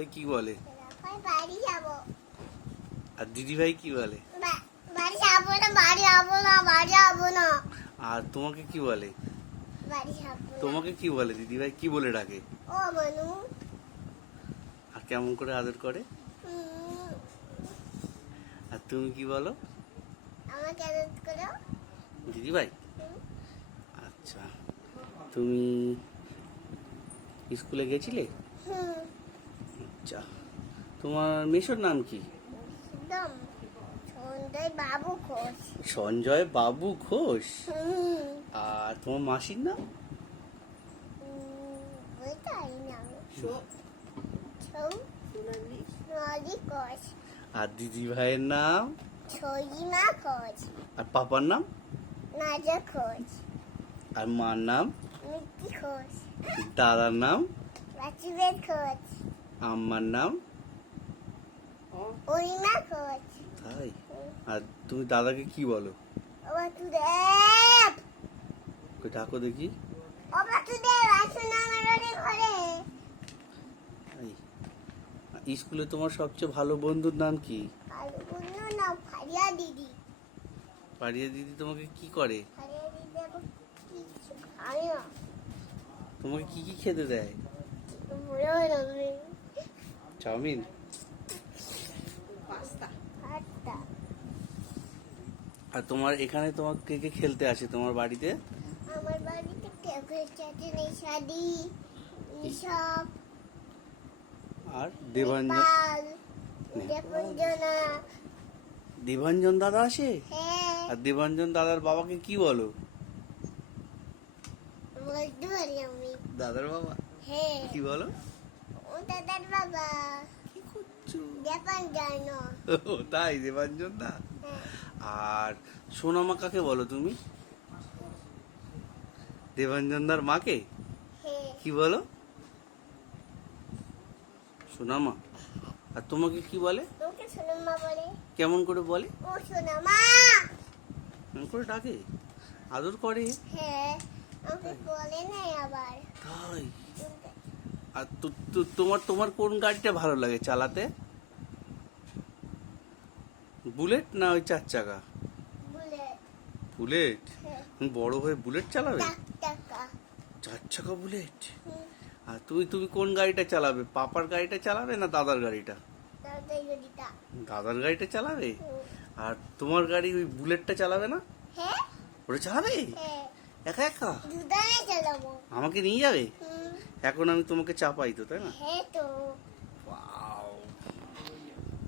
ভাই কি বলে? বাড়ি যাবো। আর দিদি ভাই কি বলে? বাড়ি যাবো না, বাড়ি যাবো না, বাড়ি যাবো না। আর তোমাকে কি বলে? বাড়ি যাবো না। তোমাকে কি বলে? দিদি ভাই কি বলে ডাকে? ও মনু। আর কেমন করে আদর করে? আর তুমি কি বলো? আমাকে আদর করো। দিদি ভাই? আচ্ছা, তুমি স্কুলে গেছিলে? আচ্ছা, তোমার মেসোর নাম কি? একদম সঞ্জয় বাবু ঘোষ। সঞ্জয় বাবু ঘোষ। আর তোমার মাসির নাম? ওইটাই নাম সোনালি ঘোষ। আর দিদি ভাইয়ের নাম? ছজিমা ঘোষ। আর পাপার নাম? নাজা ঘোষ। আর মার নাম? মিকি ঘোষ। দাদার নাম? রাজীবের ঘোষ। আম্মার নাম? অরিমা ঘোষ। তাই? আর তুমি দাদাকে কি বলো? ও বাসুদেব। ওকে ডাকো দেখি। ও বাসুদেব, আসো না আমার ঘরে। এই, স্কুলে তোমার সবচেয়ে ভালো বন্ধুর নাম কি? ভালো বন্ধু না, ফারিয়া দিদি। পারিয়া দিদি তোমাকে কি করে? ফারিয়া দিদি আমার কিছু খায় না। তোমাকে কি কি খেতে দেয়? মনে হয় না তুমি। চাউমিন? আচ্ছা। আর তোমার এখানে তোমার কে কে খেলতে আসে তোমার বাড়িতে? আমার বাড়িতে টেবিল চাটে নেই শাদি ইসব। আর দেবাঞ্জন? পাল দেবঞ্জনা। দেবাঞ্জন দাদা আসে? হ্যাঁ। আর দেবাঞ্জন দাদার বাবাকে কি বলো? বলতে পারি আমি। দাদার বাবা? হ্যাঁ। কি বলো? ও দাদার বাবা। কি করছো? দেবঞ্জন। ও তাই, দেবাঞ্জন দা। হ্যাঁ। আর সোনামা কাকে বলো তুমি? দেবাঞ্জন দার মাকে হ্যাঁ। কি বলো? সোনামা। আর তোমাকে কি বলে? তোকে সোনামা বলে। কেমন করে বলে? ও সোনামা। কেমন করে ডাকে? আদর করে? হ্যাঁ, আমাকে বলে নাই আবার। তাই? আর তোমার তোমার কোন গাড়িটা ভালো লাগে চালাতে? বুলেট না ওই 4 চাকা? বুলেট। বুলেট? হ্যাঁ। বড় হয়ে বুলেট চালাবে? টাকা। 4 চাকা বুলেট? আর তুমি তুমি কোন গাড়িটা চালাবে? পাপার গাড়িটা চালাবে না দাদার গাড়িটা? দাদাই গদিটা। দাদার গাড়িটা চালাবে? আর তোমার গাড়ি ওই বুলেটটা চালাবে না? হ্যাঁ। ওটা চালাবে হ্যাঁ। একা একা? দুদানে চালাবো। আমাকে নিয়ে যাবে? এখন আমি তোমাকে চাপাই তো, তাই না? হ্যাঁ তো।